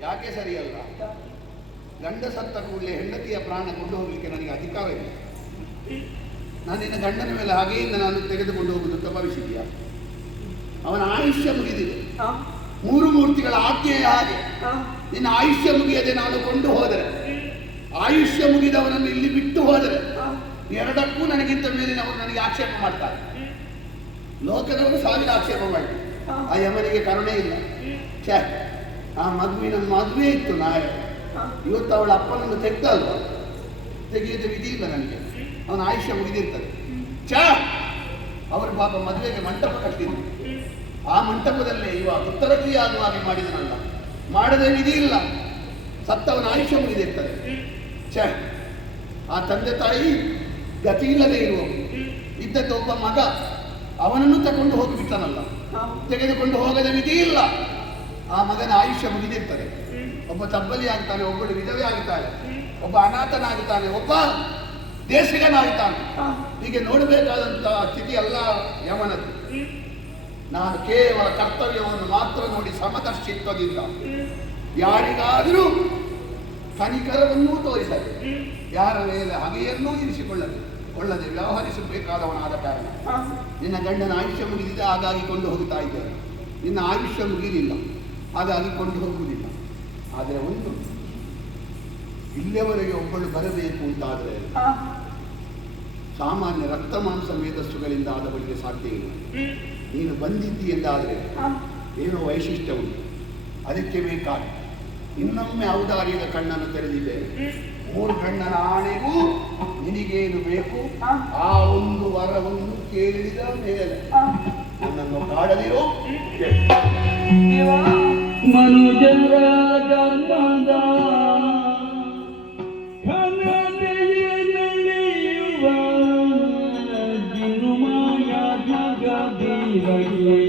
ಯಾಕೆ ಸರಿಯಲ್ಲ? ಗಂಡ ಸತ್ತ ಕೂಡಲೇ ಹೆಂಡತಿಯ ಪ್ರಾಣ ಕೊಂಡು ಹೋಗ್ಲಿಕ್ಕೆ ನನಗೆ ಅಧಿಕಾರ ಇಲ್ಲ. ನಾನು ನಿನ್ನ ಗಂಡನ ಮೇಲೆ ಹಾಗೆಯಿಂದ ನಾನು ತೆಗೆದುಕೊಂಡು ಹೋಗುವುದು ಅಂತ ಭವಿಸಿದ್ಯಾ? ಅವನ ಆಯುಷ್ಯ ಮುಗಿದಿದೆ. 3 ಮೂರ್ತಿಗಳ ಆಜ್ಞೆಯ ಹಾಗೆ ನಿನ್ನ ಆಯುಷ್ಯ ಮುಗಿಯದೆ ನಾನು ಕೊಂಡು ಹೋದರೆ, ಆಯುಷ್ಯ ಮುಗಿದವನನ್ನು ಇಲ್ಲಿ ಬಿಟ್ಟು ಹೋದರೆ, 2ಕ್ಕೂ ನನಗಿಂತ ಮೇಲಿನವರು ನನಗೆ ಆಕ್ಷೇಪ ಮಾಡ್ತಾರೆ. ಲೋಕದವರು 1000 ಆಕ್ಷೇಪ ಮಾಡಿ ಆ ಯಮನಿಗೆ ಕರುಣೆ ಇಲ್ಲ. ಛೇ, ಆ ಮದುವೆ ಇತ್ತು ನಾಳೆ, ಇವತ್ತು ಅವಳ ಅಪ್ಪನನ್ನು ತೆಗ್ದಲ್ವ? ತೆಗೆಯದ ವಿಧಿ ಇಲ್ಲ ನನಗೆ. ಅವನ ಆಯುಷ್ಯ ಮುಗಿದಿರ್ತದೆ. ಛೇ, ಅವರು ಪಾಪ ಮದುವೆಗೆ ಮಂಟಪ ಕಟ್ಟಿದ್ರು. ಆ ಮಂಟಪದಲ್ಲೇ ಇವ ಉತ್ತರಕ್ರಿಯೆ ಆಗುವ ಹಾಗೆ ಮಾಡಿದನಲ್ಲ, ಮಾಡದೆ ವಿಧಿ ಇಲ್ಲ. ಸತ್ತವನ ಆಯುಷ್ಯ ಮುಗಿದಿರ್ತದೆ. ಛೇ, ಆ ತಂದೆ ತಾಯಿ ಗತಿ ಇಲ್ಲದೆ ಇರುವವು. ಇದ್ದದ್ದು ಒಬ್ಬ ಮಗ, ಅವನನ್ನು ತಗೊಂಡು ಹೋಗಿಬಿಟ್ಟನಲ್ಲ, ತೆಗೆದುಕೊಂಡು ಹೋಗದ ವಿಧಿ ಇಲ್ಲ. ಆ ಮಗನ ಆಯುಷ್ಯ ಮುಗಿದಿರ್ತದೆ. ಒಬ್ಬ ತಬ್ಬಲಿ ಆಗ್ತಾನೆ, ಒಬ್ಬಳು ವಿಧವೆ ಆಗ್ತಾನೆ, ಒಬ್ಬ ಅನಾಥನಾಗ್ತಾನೆ, ಒಬ್ಬ ದೇಶಿಗನಾಗ್ತಾನೆ. ಹೀಗೆ ನೋಡಬೇಕಾದಂತಹ ಸ್ಥಿತಿ ಅಲ್ಲ ಯಮನದ್ದು. ನಾನು ಕೇವಲ ಕರ್ತವ್ಯವನ್ನು ಮಾತ್ರ ನೋಡಿ ಸಮದರ್ಶಿತ್ವದಿಂದ ಯಾರಿಗಾದರೂ ಕನಿಕರವನ್ನೂ ತೋರಿಸದೆ, ಯಾರ ಮೇಲೆ ಹಗೆಯನ್ನೂ ಇರಿಸಿಕೊಳ್ಳದೆ ವ್ಯವಹರಿಸಬೇಕಾದವನಾದ ಕಾರಣ ನಿನ್ನ ಗಂಡನ ಆಯುಷ್ಯ ಮುಗಿದಿದೆ, ಹಾಗಾಗಿ ಕೊಂಡು ಹೋಗ್ತಾ ಇದ್ದೇನೆ. ನಿನ್ನ ಆಯುಷ್ಯ ಮುಗಿಲಿಲ್ಲ, ಹಾಗಾಗಿ ಕೊಂಡು ಹೋಗುವುದಿಲ್ಲ. ಆದರೆ ಒಂದು, ಇಲ್ಲಿಯವರೆಗೆ ಒಬ್ಬಳು ಬರಬೇಕು ಅಂತಾದರೆ ಸಾಮಾನ್ಯ ರಕ್ತ ಮಾಂಸ ಮೇಧಸ್ಸುಗಳಿಂದ ಆದವಳಿಗೆ ಸಾಧ್ಯ ಇಲ್ಲ. ನೀನು ಬಂದಿದ್ದಿ ಎಂದಾದರೆ ಏನೋ ವೈಶಿಷ್ಟ್ಯ ಉಂಟು. ಅದಕ್ಕೆ ಬೇಕಾದ ಇನ್ನೊಮ್ಮೆ ಔದಾರ್ಯದ ಕಣ್ಣನ್ನು ತೆರೆದಿದ್ದೇನೆ. 3 ಕಣ್ಣನ ಆಣೆಗೂ ನಿನಗೇನು ಬೇಕು ಆ ಒಂದು ವರವನ್ನು ಕೇಳಿದ ಮೇಲೆ ನನ್ನನ್ನು ಕಾಡದಿರೋ. ಮನುಜರ ಜನ್ಮದ ಜಿನುಮಾಯ ಜಗದೀರಗೆ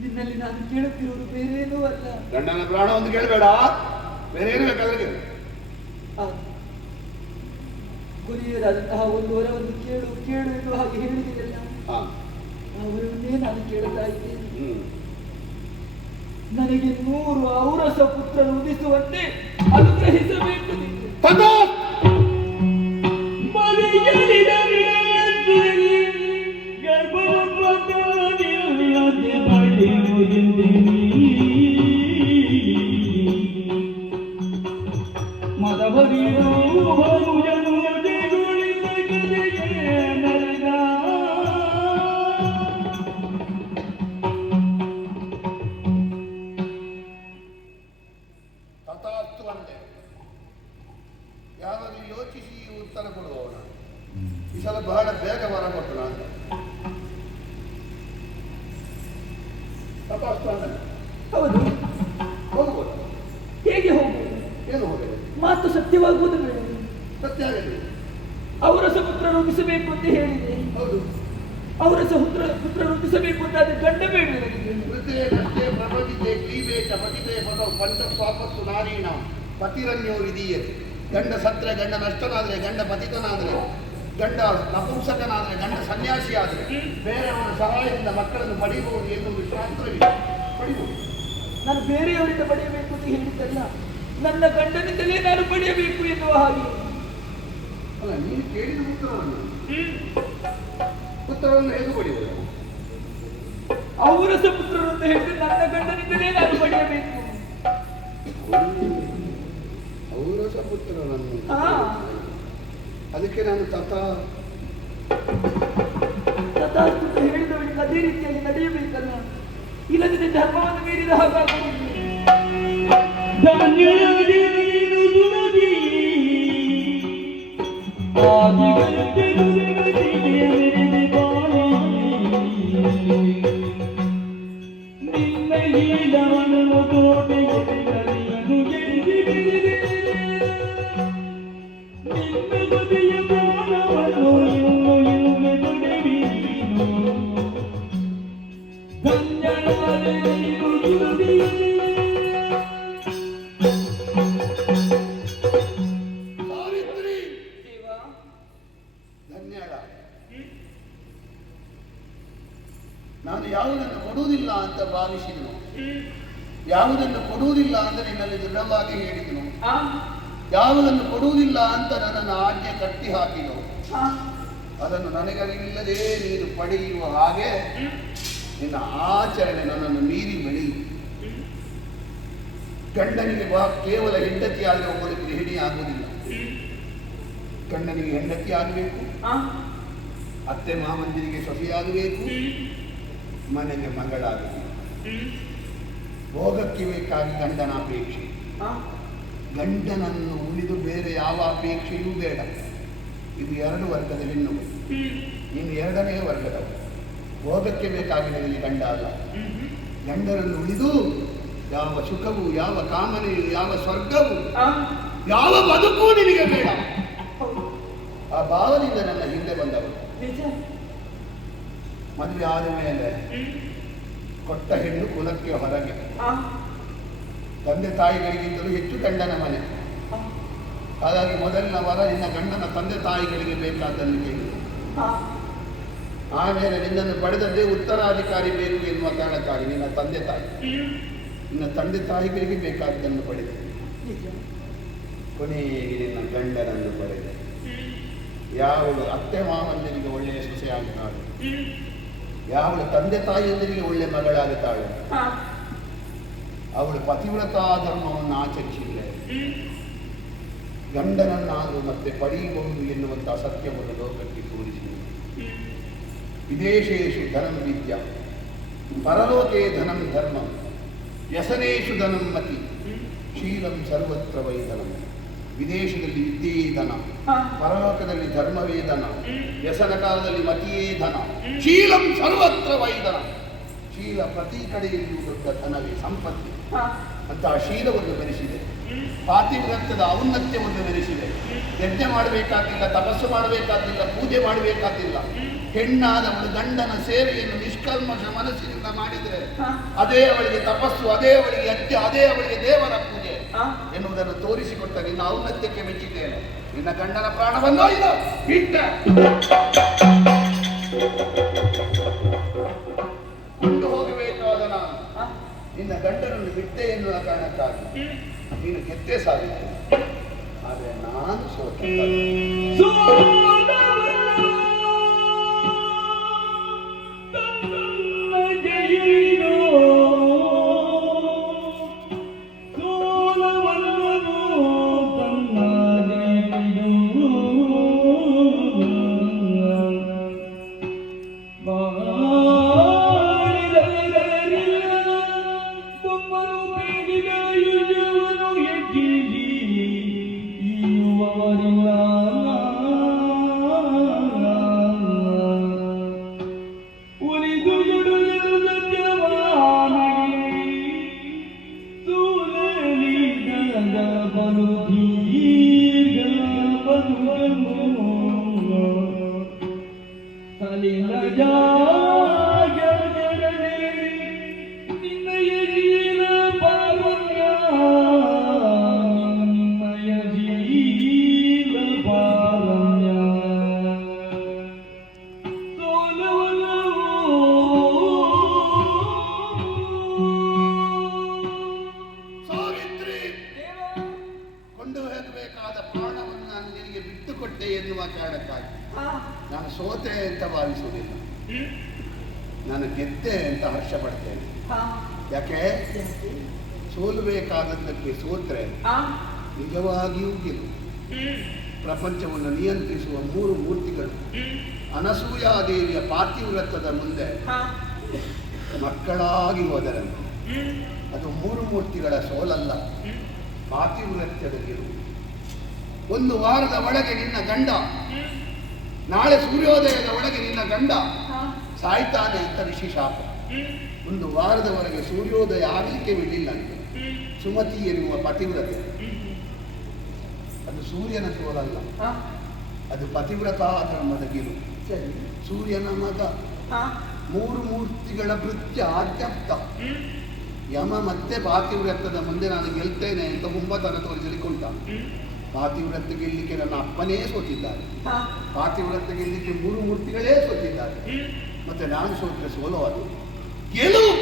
ನಿನ್ನಲ್ಲಿ ನಾನು ಕೇಳುತ್ತಿರುವುದು ಬೇರೇನೂ ಅಲ್ಲ. ಗಂಡನ ಪ್ರಾಣ ಒಂದು ಕೇಳಬೇಡ, ಬೇರೆ ಏನು ಬೇಕಾದ್ರೆ ಕೊನೆಯದಾದಂತಹ ಒಂದು ವರವನ್ನು ಕೇಳು ಕೇಳು ಎಂದು ಹಾಗೆ ಹೇಳಿದಿರಲ್ಲ, ಆ ವರವನ್ನೇ ನಾನು ಕೇಳುತ್ತಾ ಇದ್ದೇನೆ. ನನಗೆ 100 ಔರಸ ಪುತ್ರರು ಉದಿಸುವಂತೆ ಅನುಗ್ರಹಿಸಬೇಕು. ತಥಾಸ್ತು ಅಂದೆ. ಯಾವಾಗಲೂ ಯೋಚಿಸಿ ಉತ್ತರ ಕೊಡುವವನ ಈ ಸಲ ಬಹಳ ಬೇಗ ವರ ಕೊಟ್ಟು ನಾನು ತಥಾಸ್ತು ಅಂದೆ. ಹೌದು, ಹೋಗ್ಬೋದು. ಹೇಗೆ ಹೋಗುವುದು? ಏನು ಹೋಗಬೇಕು? ಮಾತು ಸತ್ಯವಾಗುವುದು ಬೇಡ. ಸತ್ಯ ಆಗಲಿ. ಔರಸ ಪುತ್ರ ರೂಪಿಸಬೇಕು ಅಂತ ಹೇಳಿದೆ. ಹೌದು, ಔರಸ ಪುತ್ರ ರೂಪಿಸಬೇಕು ಅಂತ ಅದು ಗಂಡ ಬೇಡ ನನಗೆ. ಮೃತೆ ನಷ್ಟೇ ಪ್ರಭಜಿತೆ ಕ್ಲೀಬೇಟ ಪತಿತೆ ಪದವು ಪಂಚ ಸ್ವಾಪಸ್ಸು ನಾರೀಣ ಪತಿರನ್ಯೋ ವಿಧೀಯತೆ. ಗಂಡ ಸತ್ರೆ, ಗಂಡ ನಷ್ಟನಾದರೆ, ಗಂಡ ಪತಿತನಾದರೆ, ಗಂಡ ನಪುಂಸಕನಾದರೆ, ಗಂಡ ಸನ್ಯಾಸಿ ಆದರೆ ಬೇರೆಯವರ ಸಹಾಯದಿಂದ ಮಕ್ಕಳನ್ನು ಪಡೆಯಬಹುದು ಎನ್ನುವುದು ಶಾಸ್ತ್ರವಿದೆ. ಪಡಿಬಹುದು. ನಾನು ಬೇರೆಯವರಿಂದ ಪಡೆಯಬೇಕು ಅಂತ ಹೇಳಿದ್ದಲ್ಲ, ನನ್ನ ಗಂಡನಿಂದಲೇ ನಾನು ಪಡೆಯಬೇಕು ಎನ್ನುವ ಹಾಗೆ. ಅಲ್ಲ, ನೀನು ಕೇಳಿದ ಪುತ್ರವನ್ನು ಹೇಗೆ ಪಡೆಯುವುದು? ಔರಸ ಪುತ್ರರು ಅಂತ ಹೇಳಿದ್ರೆ ನನ್ನ ಗಂಡನಿಂದಲೇ ನಾನು ಪಡೆಯಬೇಕು. ಔರಸ ಪುತ್ರನನ್ನು ಅದಕ್ಕೆ ನಾನು ತಥಾಸ್ತು ಹೇಳಿದವನಿಗೆ ಅದೇ ರೀತಿಯಾಗಿ ನಡೆಯಬೇಕಲ್ಲ, ಇಲ್ಲದಿದ್ದರೆ ಧರ್ಮವನ್ನು ಮೀರಿದ ಹಾಗಾಗುವುದಿಲ್ಲ. ಧನ್ಯವಾದ. ಕೊಡುವುದಿಲ್ಲ ಅಂತ ಭಾವಿಸಿದನು, ಯಾವುದನ್ನು ಕೊಡುವುದಿಲ್ಲ ಅಂತ ನಿನ್ನಲ್ಲಿ ದೃಢವಾಗಿ ಹೇಳಿದನು, ಯಾವುದನ್ನು ಕೊಡುವುದಿಲ್ಲ ಅಂತ ನನ್ನನ್ನು ಆಜ್ಞೆ ಕಟ್ಟಿ ಹಾಕಿದನು, ಅದನ್ನು ನನಗರಿವಿಲ್ಲದೆ ನೀನು ಪಡೆಯುವ ಹಾಗೆ ನಿನ್ನ ಆಚರಣೆ ನನ್ನನ್ನು ಮೀರಿ ಬೆಳೆಯುವುದು. ಗಂಡನಿಗೆ ಕೇವಲ ಹೆಂಡತಿಯಾಗಿ ಒಬ್ಬಳು ಗೃಹಿಣಿ ಆಗುವುದಿಲ್ಲ. ಗಂಡನಿಗೆ ಹೆಂಡತಿ ಆಗಬೇಕು, ಅತ್ತೆ ಮಾವಂದಿರಿಗೆ ಸೊಸೆಯಾಗಬೇಕು, ಮನೆಗೆ ಮಗಳಾಗಬೇಕು. ಭೋಗಕ್ಕೆ ಬೇಕಾಗಿ ಗಂಡನ ಅಪೇಕ್ಷೆ, ಗಂಡನನ್ನು ಉಳಿದು ಬೇರೆ ಯಾವ ಅಪೇಕ್ಷೆಯೂ ಬೇಡ. ಇದು 2 ವರ್ಗದ ಹೆಣ್ಣು, ಇನ್ನು 2ನೇ ವರ್ಗದವರು. ಭೋಗಕ್ಕೆ ಬೇಕಾಗಿ ನನಗೆ ಗಂಡ ಅಲ್ಲ, ಗಂಡನನ್ನು ಉಳಿದು ಯಾವ ಸುಖವು, ಯಾವ ಕಾಮನೆಯು, ಯಾವ ಸ್ವರ್ಗವು, ಯಾವ ಬದುಕು ನಿನಗೆ ಬೇಡ. ಆ ಭಾವದಿಂದ ನನ್ನ ಹಿಂದೆ ಬಂದವರು. ಮದುವೆ ಆದ ಮೇಲೆ ಕೊಟ್ಟ ಹೆಣ್ಣು ಕುಲಕ್ಕೆ ಹೊರಗೆ, ತಂದೆ ತಾಯಿಗಳಿಗಿಂತಲೂ ಹೆಚ್ಚು ಗಂಡನ ಮನೆ. ಹಾಗಾಗಿ ಮೊದಲಿನ ವರ ನಿನ್ನ ಗಂಡನ ತಂದೆ ತಾಯಿಗಳಿಗೆ ಬೇಕಾದ್ದನ್ನು ಕೇಳಿ, ಆಮೇಲೆ ನಿನ್ನನ್ನು ಪಡೆದದ್ದೇ ಉತ್ತರಾಧಿಕಾರಿ ಬೇಕು ಎನ್ನುವ ಕಾರಣಕ್ಕಾಗಿ ನಿನ್ನ ತಂದೆ ತಾಯಿಗಳಿಗೆ ಬೇಕಾದ್ದನ್ನು ಪಡೆದೆ. ಕೊನೆಗೆ ನಿನ್ನ ಗಂಡನನ್ನು ಪಡೆದೆ. ಯಾವಳು ಅತ್ತೆ ಮಾವಂದಿರಿಗೆ ಒಳ್ಳೆಯ ಸೊಸೆಯಾಗುತ್ತಾಳೆ, ಯಾವಳು ತಂದೆ ತಾಯಿಯೊಂದಿಗೆ ಒಳ್ಳೆ ಮಗಳಾಗುತ್ತಾಳೆ, ಅವಳು ಪತಿವ್ರತಾ ಧರ್ಮವನ್ನು ಆಚರಿಸಿದ್ರೆ ಗಂಡನನ್ನಾದರೂ ಮತ್ತೆ ಪಡೆಯಬಹುದು ಎನ್ನುವಂತಹ ಸತ್ಯವನ್ನು ಲೋಕಕ್ಕೆ ತೋರಿಸಿದೆ. ವಿದೇಶೇಶು ಧನಂ ವಿದ್ಯಾ ಪರಲೋಕೆ ಧನಂ ಧರ್ಮಂ ವ್ಯಸನೇಶು ಧನಂ ಮತಿ ಶೀಲಂ ಸರ್ವತ್ರ ವೈಧನಂ. ವಿದೇಶದಲ್ಲಿ ವಿದ್ಯೆಯೇ ಧನ, ಪರಲೋಕದಲ್ಲಿ ಧರ್ಮವೇ ಧನ, ವ್ಯಸನ ಕಾಲದಲ್ಲಿ ಮತಿಯೇ ಧನ, ಶೀಲಂ ಸರ್ವತ್ರ ವೈಧನ. ಶೀಲ ಪ್ರತಿ ಕಡೆಯಲ್ಲಿಯೂ ದೊಡ್ಡ ಧನವೇ, ಸಂಪತ್ತಿ. ಅಂತಹ ಶೀಲವನ್ನು ಬೆಳೆಸಿದೆ, ಪಾತಿವ್ರತ್ಯದ ಔನ್ನತ್ಯವನ್ನು ಬೆಳೆಸಿದೆ. ಯಜ್ಞ ಮಾಡಬೇಕಾಗಿಲ್ಲ, ತಪಸ್ಸು ಮಾಡಬೇಕಾಗಿಲ್ಲ, ಪೂಜೆ ಮಾಡಬೇಕಾಗಿಲ್ಲ. ಹೆಣ್ಣಾದವಳು ಗಂಡನ ಸೇವೆಯನ್ನು ನಿಷ್ಕಲ್ಮಶ ಮನಸ್ಸಿನಿಂದ ಮಾಡಿದರೆ ಅದೇ ಅವಳಿಗೆ ತಪಸ್ಸು, ಅದೇ ಅವಳಿಗೆ ಯಜ್ಞ, ಅದೇ ಅವಳಿಗೆ ದೇವರ ಪೂಜೆ ಎನ್ನುವುದನ್ನು ತೋರಿಸಿಕೊಟ್ಟ ನಿನ್ನ ಔನ್ನತ್ಯಕ್ಕೆ ಮೆಚ್ಚಿದ್ದೇನೆ. ನಿನ್ನ ಗಂಡನ ಪ್ರಾಣವನ್ನೋ ಇದು ಬಿಟ್ಟ ಕೊಂಡು ಹೋಗಬೇಕಾದ ನಾನು ನಿನ್ನ ಗಂಡನನ್ನು ಬಿಟ್ಟೆ ಎನ್ನುವ ಕಾರಣಕ್ಕಾಗಿ ನೀನು ಗೆದ್ದೆ ಸಾಧಿತು. ಆದರೆ ನಾನು ಸೋತ. ನಾನು ಸೋತೆ ಅಂತ ಭಾವಿಸುವುದಿಲ್ಲ, ನಾನು ಗೆದ್ದೆ ಅಂತ ಹರ್ಷ ಪಡ್ತೇನೆ. ಯಾಕೆ? ಸೋಲಬೇಕಾದದ್ದಕ್ಕೆ ಸೋತ್ರೆ ನಿಜವಾಗಿಯೂ ಗೆದ್ದು. ಪ್ರಪಂಚವನ್ನು ನಿಯಂತ್ರಿಸುವ 3 ಮೂರ್ತಿಗಳು ಅನಸೂಯಾದೇವಿಯ ಪಾತಿವ್ರತ್ಯದ ಮುಂದೆ ಮಕ್ಕಳಾಗಿ ಹೋದರಂತೆ. ಅದು 3 ಮೂರ್ತಿಗಳ ಸೋಲಲ್ಲ, ಪಾತಿವ್ರತ್ಯದ ಗೆಲುವು. 1 ವಾರದ ಒಳಗೆ ನಿನ್ನ ಗಂಡ, ನಾಳೆ ಸೂರ್ಯೋದಯದ ಒಳಗೆ ನಿನ್ನ ಗಂಡ ಸಾಯ್ತಾನೆ ಅಂತ ಋಷಿ ಶಾಪ. 1 ವಾರದವರೆಗೆ ಸೂರ್ಯೋದಯ ಆಗಲಿಕ್ಕೆ ಬಿಡಲಿಲ್ಲ ಅಂತ. ಸುಮತಿ ಎನ್ನುವ ಪತಿವ್ರತೆ, ಅದು ಸೂರ್ಯನ ಸೋಲಲ್ಲ, ಅದು ಪತಿವ್ರತಾ ಧರ್ಮದ ಗೆಲುವು. ಸೂರ್ಯನ ಮಗ, 3 ಮೂರ್ತಿಗಳ ಭೃತ್ಯ ಆದ್ಯಪ್ತ ಯಮ ಮತ್ತೆ ಪಾತಿವ್ರತ್ಯದ ಮುಂದೆ ನಾನು ಗೆಲ್ತೇನೆ ಅಂತ ಹುಂಬತನ ತೋರಿಸಲಿಕ್ಕೆ ಉಂಟ. ಪಾತಿವ್ರತ್ಯ ಗೆಲ್ಲಿಕ್ಕೆ ನನ್ನ ಅಪ್ಪನೇ ಸೋತಿದ್ದಾರೆ, ಪಾತಿವ್ರತ್ಯ ಗೆಲ್ಲಿಕ್ಕೆ 3 ಮೂರ್ತಿಗಳೇ ಸೋತಿದ್ದಾರೆ. ಮತ್ತೆ ನಾನು ಸೋತ್ರೆ ಸೋಲೋ ಅದು. ಗೆಲುವು.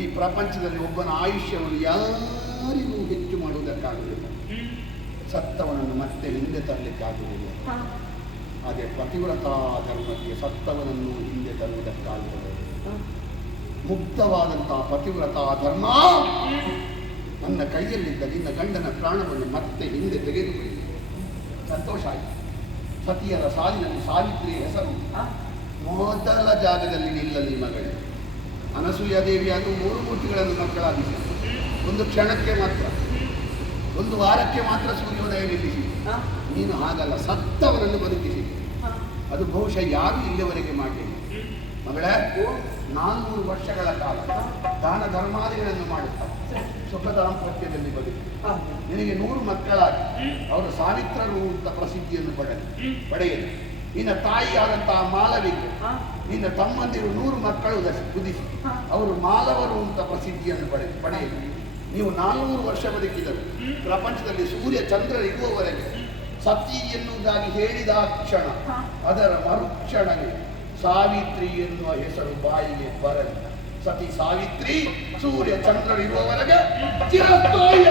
ಈ ಪ್ರಪಂಚದಲ್ಲಿ ಒಬ್ಬನ ಆಯುಷ್ಯವನ್ನು ಯಾರಿಗೂ ಹೆಚ್ಚು ಮಾಡುವುದಕ್ಕಾಗುವುದಿಲ್ಲ, ಸತ್ತವನನ್ನು ಮತ್ತೆ ಹಿಂದೆ ತರಲಿಕ್ಕಾಗುವುದಿಲ್ಲ. ಹಾಗೆ ಪತಿವ್ರತಾ ಧರ್ಮಕ್ಕೆ ಸತ್ತವನನ್ನು ಹಿಂದೆ ತರುವುದಕ್ಕಾಗುತ್ತದೆ. ಮುಕ್ತವಾದಂತಹ ಪತಿವ್ರತಾ ಧರ್ಮ ನನ್ನ ಕೈಯಲ್ಲಿದ್ದ ನಿನ್ನ ಗಂಡನ ಪ್ರಾಣವನ್ನು ಮತ್ತೆ ಹಿಂದೆ ತೆಗೆದುಕೊಳ್ಳಿ. ಸಂತೋಷ ಆಯಿತು. ಸತಿಯರ ಸಾಲಿನಲ್ಲಿ ಸಾವಿತ್ರಿಯ ಹೆಸರು ಮೊದಲ ಜಾಗದಲ್ಲಿ ನಿಲ್ಲಲಿ ಮಗಳೇ. ಅನಸೂಯ ದೇವಿ ಅದು 3 ಮೂರ್ತಿಗಳನ್ನು ಮಕ್ಕಳಾಗಿಸಿ ಒಂದು ಕ್ಷಣಕ್ಕೆ ಮಾತ್ರ, ಒಂದು ವಾರಕ್ಕೆ ಮಾತ್ರ ಸೂರ್ಯೋದಯ ನಿಲ್ಲಿಸಿ. ನೀನು ಹಾಗಲ್ಲ, ಸತ್ತವನನ್ನು ಬದುಕಿಸಿ. ಅದು ಬಹುಶಃ ಯಾರು ಇಲ್ಲಿವರೆಗೆ ಮಾಡಲಿಲ್ಲ ಮಗಳೇ. 400 ವರ್ಷಗಳ ಕಾಲ ದಾನ ಧರ್ಮಾದಿಗಳನ್ನು ಮಾಡುತ್ತಾ ಸುಖ ದಾಂಪತ್ಯದಲ್ಲಿ ಬದುಕಿ ನಿನಗೆ 100 ಮಕ್ಕಳಾಗಿ ಅವರು ಸಾವಿತ್ರರು ಅಂತ ಪ್ರಸಿದ್ಧಿಯನ್ನು ಪಡೆಯಲಿ. ನಿನ್ನ ತಾಯಿಯಾದಂತಹ ಮಾಲವಿಗೆ ನಿನ್ನ ತಮ್ಮಂದಿರು 100 ಮಕ್ಕಳು ಕುದಿಸಿ ಅವರು ಮಾಲವರು ಅಂತ ಪ್ರಸಿದ್ಧಿಯನ್ನು ಪಡೆಯಲಿ. ನೀವು 400 ವರ್ಷ ಬದುಕಿದರು. ಪ್ರಪಂಚದಲ್ಲಿ ಸೂರ್ಯ ಚಂದ್ರರಿರುವವರೆಗೆ ಸತಿ ಎನ್ನುವುದಾಗಿ ಹೇಳಿದ ಕ್ಷಣ ಅದರ ಮರುಕ್ಷಣವೇ ಸಾವಿತ್ರಿ ಎನ್ನುವ ಹೆಸರು ಬಾಯಿಗೆ ಬರಲಿ. ಸತಿ ಸಾವಿತ್ರಿ ಸೂರ್ಯ ಚಂದ್ರರಿರುವವರೆಗೆ ಚಿರಸ್ಥಾಯಿ.